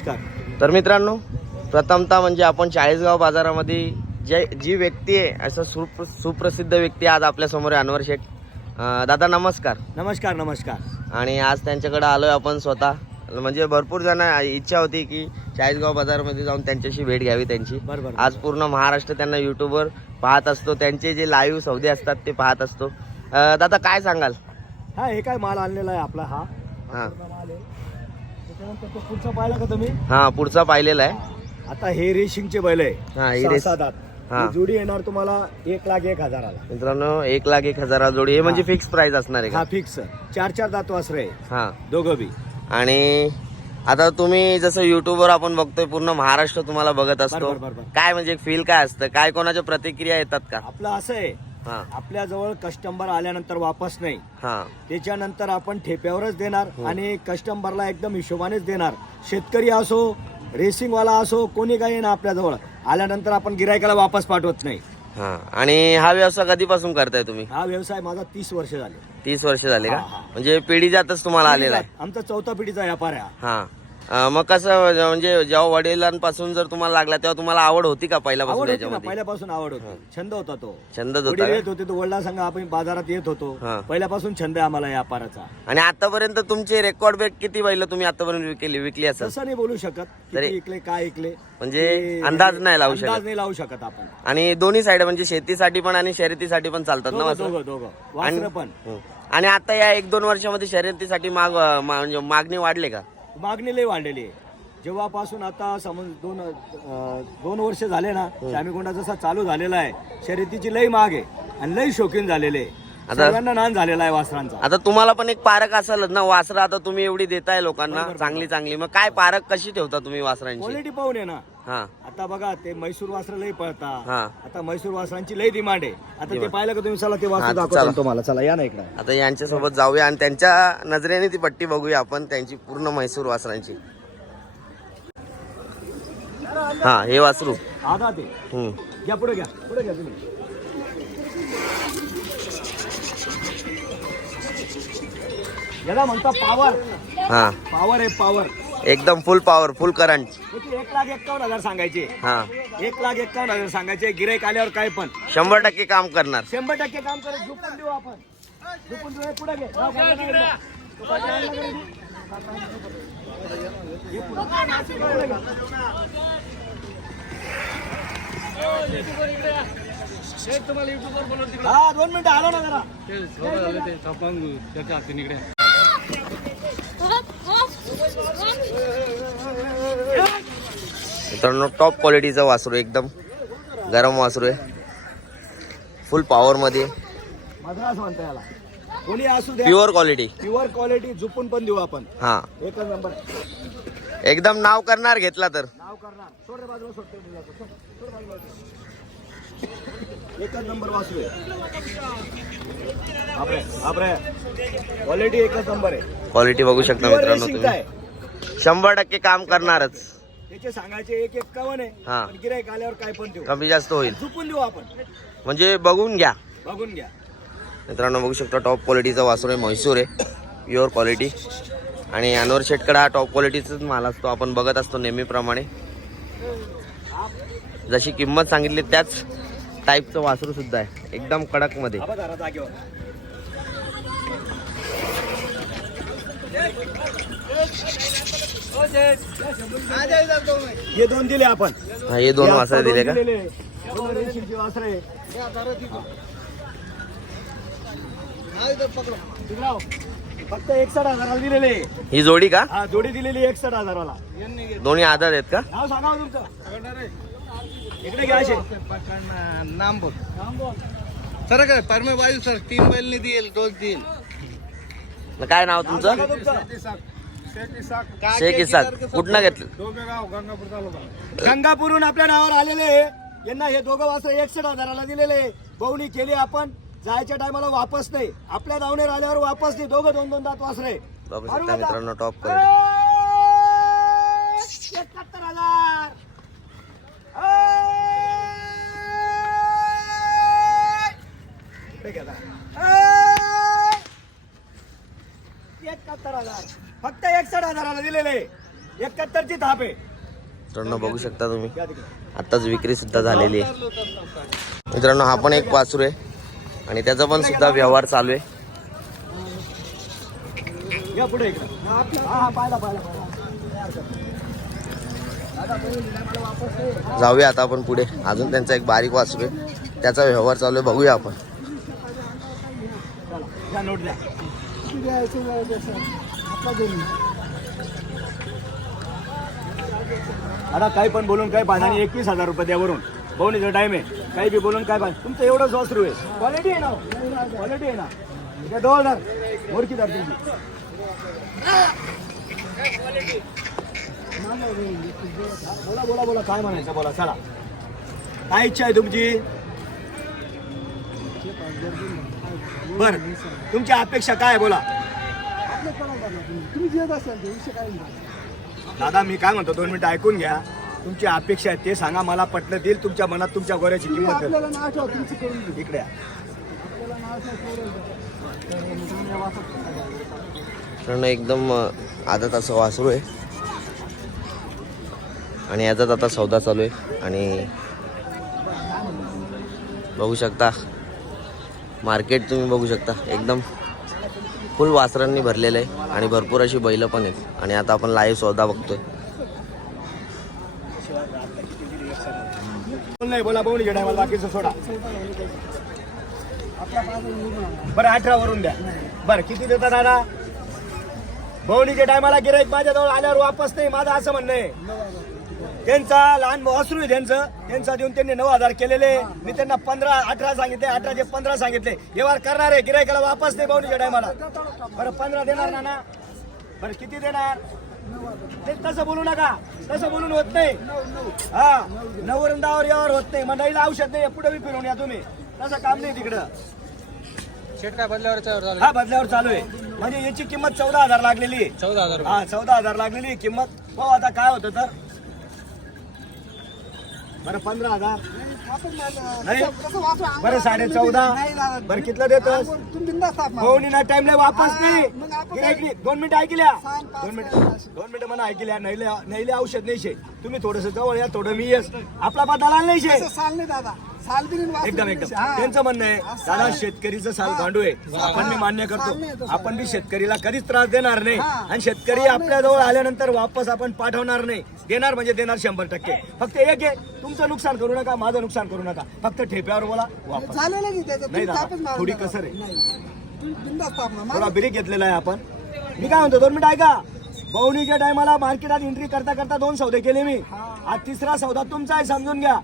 नमस्कार. तर मित्रांनो प्रथमतः म्हणजे आपण चाळीसगाव बाजारामध्ये जे जी व्यक्ती आहे असं सुप्र सुप्रसिद्ध व्यक्ती आज आपल्यासमोर आहे अनवर अं, दादा नमस्कार. नमस्कार नमस्कार. आणि आज त्यांच्याकडे आलोय आपण स्वतः. म्हणजे भरपूर जण इच्छा होती की चाळीसगाव बाजारमध्ये जाऊन त्यांच्याशी भेट घ्यावी त्यांची. बरोबर आज पूर्ण महाराष्ट्र त्यांना युट्यूबवर पाहत असतो. त्यांचे जे लाईव्ह सौदे असतात ते पाहत असतो. दादा काय सांगाल? हा हे काय माल आणलेला आहे आपला हा. हां. तो पुढचा पाहिला का तुम्ही? हां पुढचा पाहिलेला आहे. आता हे रेशिंगचे बैल आहे. हा, हे रेस-. हा. ही जोडी येणार तुम्हाला एक लाख एक हजाराला. मित्रांनो एक लाख एक हजार जोडी. हे म्हणजे. फिक्स प्राइस असणार आहे हा फिक्स चार चार दात वासरे आहे. हां. दोघं बी. आणि आता तुम्ही जसं युट्यूबवर आपण बघतोय पूर्ण महाराष्ट्र तुम्हाला बघत असतो. बरोबर, बरोबर. काय म्हणजे फील काय असतं? काय कोणाच्या प्रतिक्रिया येतात का? आपलं असं आहे हा. आपल्या जवळ कस्टमर आल्यानंतर वापस नाही. हा. त्याच्यानंतर आपण ठेप्यावरच देणार आणि कस्टमरला एकदम हिशोबानेच देणार. शेतकरी असो रेसिंगवाला असो कोणी काही ना आपल्या जवळ. आल्यानंतर आपण गिरायकाला वापस पाठवत नाही. हा. आणि हा व्यवसाय कधीपासून करताय तुम्ही? हा व्यवसाय माझा तीस वर्ष झाले. तीस वर्ष झाले का? हा, हा. म्हणजे पिढी जातच तुम्हाला आलेला आहे. आमचा चौथा पिढीचा व्यापार आहे हा. हा. मग कसं म्हणजे जेव्हा वडिलांपासून जर तुम्हाला लागला तेव्हा तुम्हाला आवड होती का पहिल्यापासून आवड होती ना त्याच्यामध्ये? पहिल्यापासून आवड होती. छंद होता तो. छंदच वडील होता येत होते तो वडिला संघ आपण बाजारात येत होतो. हा. पहिल्यापासून छंद आहे आम्हाला व्यापाराचा. आणि आतापर्यंत तुमचे रेकॉर्ड ब्रेक किती बैल तुम्ही आतापर्यंत विकली विकली असेल? तसं नाही बोलू शकत. किती इकले काय इकले म्हणजे अंदाज नाही लावू अंदाज शकत. नाही लावू शकत आपण. आणि दोन्ही साईड म्हणजे शेतीसाठी पण आणि शर्यतीसाठी पण चालतात ना दोघं वासरं? दोघं दोघं. वासरं पण. हं. आणि आता या एक दोन वर्षामध्ये शर्यतीसाठी माग मा- म्हणजे मागणी वाढले का? मागणी लई वाढलेली आहे. जेव्हापासून आता समज दोन दोन वर्ष झाले ना श्यामीकोंडा जसा चालू झालेला आहे शर्यतीची लई माग आहे आणि लई शौकीन झालेले आहे. सगळ्यांना नान झालेला आहे वासरांचा. आता तुम्हाला पण एक पारक असेल ना वासरं आता तुम्ही एवढी देताय लोकांना चांगली चांगली. मग काय पारक कशी ठेवता तुम्ही वासरांची? क्वालिटी पाहून आहे ना. हा. आता बघा ते मैसूर वासर लई पळता. हा. आता मैसूर वासरांची लई डिमांड आहे. आता ते पाहिलं का तुम्ही? चला ते वासर. दाखवतो तुम्हाला. चला या ना इकडे. आता यांच्यासोबत जाऊया आणि त्यांच्या नजरेने ती पट्टी बघूया आपण त्यांची पूर्ण म्हैसूर वासरांची. हा हे वासरू. आधा ते. घ्या पुढे घ्या. पुढे घ्या तुम्ही. याला म्हणता पावर हा. पावर आहे पावर एकदम फुल पॉवर फुल करंट एक लाख एक्कावन्न हजार सांगायचे. हा. एक लाख एक्कावन्न हजार सांगायचे. गिराईक आल्यावर काय पण. शंभर टक्के काम करणार. शंभर टक्के काम करत झुपून देऊ आपण. झुपून देऊ. हे पुढे घे. पुढे. हा दोन मिनिटं आलो ना जरा. मित्रांनो टॉप क्वालिटीचं वासरू एकदम. गरम वासरू आहे. फुल पॉवर मध्ये. मद्रास म्हणता याला. कोणी असू द्या. प्युअर क्वालिटी प्युअर क्वालिटी झुपून पण देऊ आपण. हा. एकच नंबर एकदम नाव करणार घेतला तर. नाव करणार. सोड रे बाजूला सोड ते दिला तो. सोड, सोड बाजूला. एकच नंबर क्वालिटी एकच नंबर आहे. क्वालिटी बघू शकता मित्रांनो तुम्ही. शंभर टक्के काम करणारच. त्याचे सांगायचे एक एक कवन आहे हा. आल्यावर काय पण देऊ. कमी जास्त होईल. झुपून देऊ आपण. म्हणजे बघून घ्या. बघून घ्या. मित्रांनो बघू शकता टॉप क्वालिटीचा वासरू आहे म्हैसूर आहे. प्युअर क्वालिटी आणि अनवर शेटकडे हा टॉप क्वालिटीचाच माल असतो. आपण बघत असतो नेहमीप्रमाणे. जशी किंमत सांगितली त्याच टाईपचं वासरू सुद्धा आहे. एकदम कडकमध्ये आबा जरा जागेवर. हे दोन दिले आपण. हा हे दोन वासरे दिले दोन का. फक्त एकसठ हजाराला दिलेले. ही जोडी का? हा जोडी दिलेली एकसठ हजाराला. दोन्ही आधार आहेत का? नाव सांगा हो तुमचं. इकडे घ्या असे. नाम बोल नाम बोल. सर काय परमे वायू सर तीन बैल नाही देईल दोन देईल मग काय नाव तुमचं. शेख इसाक कुठनं घेतलं? गंगापूरहून आपल्या नावावर आलेले आहे. यांना हे दोघं वासरे एकसठ हजाराला दिलेले आहे. बहुणी केली आपण. जायच्या टायमाला वापस नाही. आपल्या दावणीवर आल्यावर वापस नाही. दोघं दोन दोन दात वासरे. मित्रांनो टॉप ए, क्वालिटी एकाहत्तर हजार ए, हे घ्या जरा. ए, एकाहत्तर हजार फक्त एकसठ हजाराला दिलेले एकाहत्तर थाप आहे. मित्रांनो बघू शकता तुम्ही. आताच विक्री सुद्धा झालेली आहे. मित्रांनो हा पण एक वासरू आहे. आणि त्याचा पण सुद्धा व्यवहार चालू आहे. या पुढे इकडे. हा हा पाहिला पाहिला पाहिला. जाऊया आता आपण पुढे. अजून त्यांचा एक बारीक वासरू आहे. त्याचा व्यवहार चालू आहे. बघूया आपण. या नोट द्या आता काही पण बोलून काय पाहिजे आणि एकवीस हजार रुपये द्यावरून. बहुणीचा टाइम आहे. काही बी बोलून काय पाहिजे तुमचं एवढंच वासरू आहे. क्वालिटी आहे ना क्वालिटी आहे ना. जवळ धर मोरकी धर तुमची. बोला बोला बोला. काय म्हणायचं बोला चला. काय इच्छा आहे तुमची? बर. तुमची अपेक्षा काय आहे? बोला. दादा मी काय म्हणतो दोन मिनिटं ऐकून घ्या. तुमची अपेक्षा आहे ते सांगा मला पटलं देईल तुमच्या मनात तुमच्या गोऱ्याची किंमत. आहे. इकडे या. एकदम अं, आदत असं वासरू आहे. आणि याचाच आता सौदा चालू आहे. आणि बघू शकता मार्केट तुम्ही बघू शकता एकदम. फुल वासरांनी भरलेलं आहे आणि भरपूर अशी बैलं पण आहेत. आणि आता आपण लाईव्ह सौदा बघतोय. बोल बोला सोडा. बरं अठरा वरून द्या. बरं किती देता दादा? भवणीच्या टायमाला गिराईक माझ्याजवळ आल्यावर वापस नाही माझं असं म्हणणं आहे. त्यांचा लहान वासरू आहे त्यांचं. त्यांचा देऊन त्यांनी नऊ हजार केलेले. मी त्यांना पंधरा अठरा सांगितले. अठराचे पंधरा सांगितले. व्यवहार करणार आहे. गिरायकाला वापस नाही भवनीच्या टायमाला बरं पंधरा देणार ना ना बरं किती देणार? ते तसं बोलू नका. तसं बोलून होत नाही. हा. नवरून दहावर यावर होत नाही. मंडईला औषध नाही. पुढे बी फिरून या तुम्ही. तसं काम नाही तिकडं. शेट काय बदल्यावर हा बदल्यावर चालू आहे. म्हणजे याची किंमत चौदा हजार लागलेली चौदा हजार हा चौदा हजार लागलेली किंमत. हो आता काय होतं तर. बरं पंधरा हजार. नाही बरं साडे चौदा. बरं कितलं देतोस? भाऊनी ना टाइमला वापस नाही नाही. दोन मिनिटं ऐकल्या? दोन मिनिटं दोन मिनिटं म्हणा ऐकल्या नैले नैले औषध नाही शे. तुम्ही थोडस जवळ या थोडं मी येस. आपला बदला नाही शे. एकदम एकदम. त्यांचं म्हणणं आहे दादा शेतकरीचं साल गांडू आहे आपण मी मान्य करतो. आपण बी शेतकरीला कधीच त्रास देणार नाही. आणि शेतकरी आपल्या जवळ आल्यानंतर वापस आपण पाठवणार नाही. देणार म्हणजे देणार शंभर टक्के. फक्त एक आहे तुमचं नुकसान करू नका माझं नुकसान करू नका. फक्त ठेप्यावर बोला वापस. नाही दादा थोडी. कसर आहे. थोडा ब्रेक घेतलेला आहे आपण. मी काय म्हणतो दोन मिनिट ऐका. बवणीच्या टायमाला मार्केटात एंट्री करता करता दोन सौदे केले मी. आज तिसरा सौदा तुमचा आहे समजून घ्या.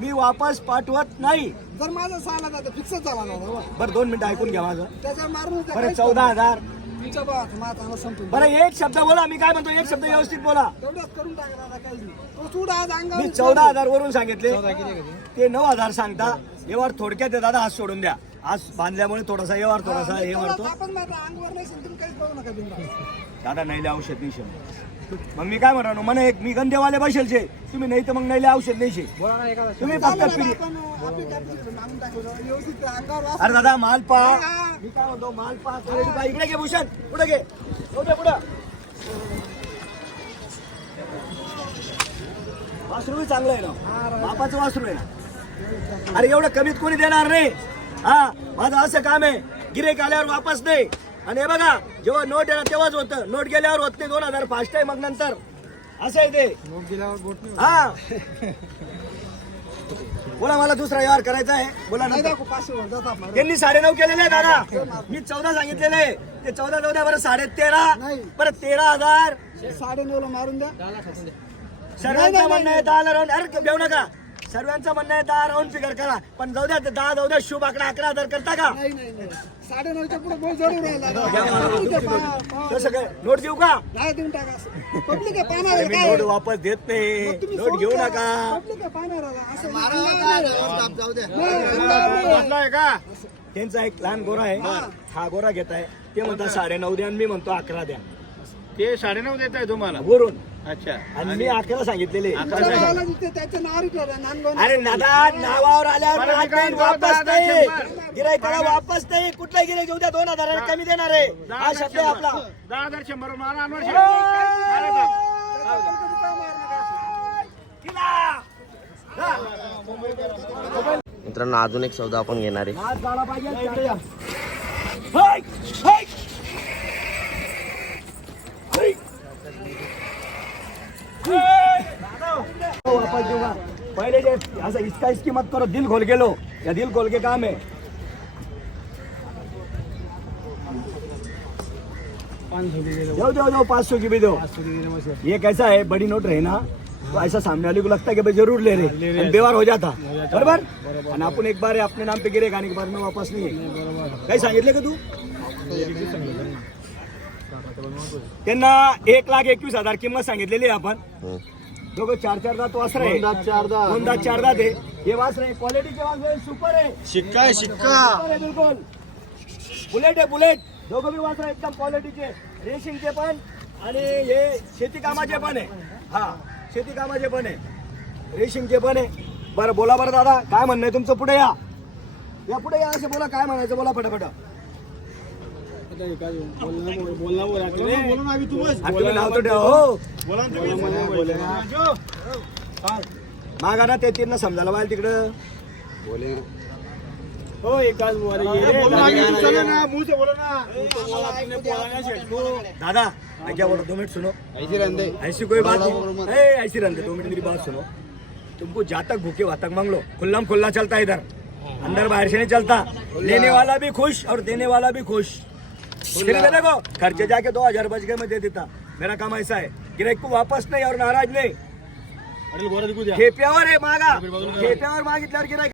मी वापस पाठवत नाही. जर माझा साला जातं फिक्स झाला दादा हो. बरं दोन मिनिटं ऐकून घ्या माझं. मारून बरं चौदा हजार. तुमच्या माझा बरं एक शब्द बोला मी काय म्हणतो एक शब्द व्यवस्थित बोला. तेवढंच करून टाका दादा काहीच नाही. तो सूड आज अंगावर मी चौदा हजार वरून सांगितले. ते नऊ हजार सांगता. व्यवहार थोडक्यात आहे दादा आज सोडून द्या. आज बांधल्यामुळे थोडासा व्यवहार थोडासा हे वाढतो. अंगावर नाही काहीच नका बिनधास्त. दादा नाहीले औषध नाही शे मग मी काय म्हणे एक मी गंधेवाले बसेलचे तुम्ही नाही तर मग नाहीले औषध नाही शे तुम्ही फक्त अरे दादा माल पा. मी काय म्हणतो माल पा. इकडे घे भूषण. पुढे घे. पुढे पुढे. वासरू चांगलं आहे ना. बापाचं वासरू आहे ना. अरे एवढं कमीत कोणी देणार नाही. हा माझं असं काम आहे. गिरेक आल्यावर वापस नाही आणि हे बघा जेव्हा नोट येणार तेव्हाच होतं. नोट गेल्यावर होत नाही दोन हजार फास्ट आहे मग नंतर. असं आहे ते. हा. बोला मला दुसरा व्यवहार करायचा आहे. बोला नाही. त्यांनी साडे नऊ केलेले आहे दादा. मी चौदा सांगितलेले आहे. ते चौदा चौदा बरं साडे तेरा नाही. बरं तेरा हजार. साडे नऊला मारून द्या. सर्वांचं म्हणणं आहे दहा राऊंड अरे देऊ नका. सर्वांचं म्हणणं आहे दहा राऊंड फिगर करा. पण जाऊ द्या दहा जाऊ द्या शुभ आकडा अकरा हजार करता का? नाही नाही नाही. साडे नऊच्या पुढे बहुत जरूर आहे दादा. घ्या मला. पब्लिक आहे, पहा, पहा. तसं काय नोट देऊ का? नाही देऊन टाका पब्लिक आहे पाहणार अरे आहे मी काय? नोट वापस देत नाही. तुम्ही नोट सोडून घेऊ द्या. नका. पब्लिक आहे पाहणार आहे. असं नाही, अंगावर नाही. का? त्यांचा एक लहान गोरा आहे. हा. गोरा घेत आहे. ते म्हणतात साडे नऊ द्या आणि मी म्हणतो अकरा द्या. ते साडेनऊ देत आहे तुम्हाला. वरून. आणि मी अकरा सांगितलेले. अरे नावावर आल्यावर वापस नाही. वापस नाही. कुठला गिरायक घेऊ द्या दोन हजार कमी देणार आहे. हा शब्द आपला. मित्रांनो अजून एक सौदा आपण घेणार आहे. पहले जे ऐसा इसका इसकी मत करो दिल खोल के लो। या दिल खोल के काम है। दो दो दो पाँच सौ की भी दो। ये कैसा है? बड़ी नोट रहे ना? तो ऐसा सामने वाले को लगता है कि भाई ज़रूर ले रहे। व्यवहार हो। जाता। बरोबर? आणि आपण एक बार अपने नाम पे गिरे आणि एक बार में वापस नहीं आहे काही सांगितले का तू। त्यांना एक लाख एकवीस हज़ार किंमत सांगितलेली आहे आपण। हम्म. दोघं चार चार दात वासर आहे. दोन दात, चार दात. दोन दात चार दात आहे. हे वासर आहे. क्वालिटीचे वासर आहे. सुपर आहे. शिक्का आहे शिक्का. सुपर आहे बिलकुल. बुलेट आहे बुलेट दोघं बी वासर एकदम क्वालिटीचे रेसिंगचे पण आणि हे शेती कामाचे पण आहे. हा शेती कामाचे पण आहे. रेसिंगचे पण आहे. बरं बोला बरं दादा. काय म्हणणं आहे? तुमचं पुढे या. या पुढे या असं बोला. काय म्हणायचं? बोला फटाफट हा, तुम्ही नाव तर ठेवा हो मागा ना ते तीन समजायला पाहिजे तिकडं. हो एकाच दादा क्या बोलो दो मिनट सुनो. ऐसी कोई बात नहीं. ए, ऐसी रहने दो मिनट मेरी बात सुनो. तुमको जहाँ तक भूखे वहाँ तक मांग लो खुल्ला खुल्ला चलता है इधर. अंदर बाहर से नहीं चलता. लेने वाला भी खुश और देने वाला भी खुश. फिर मैं देखो खर्चे जाके दो हजार बच गए मैं दे देता। मेरा काम ऐसा है गिराहक को वापस नहीं और नाराज नहीं। खेप्यावर आहे मागा। खेप्यावर मागितल्यावर गिराहक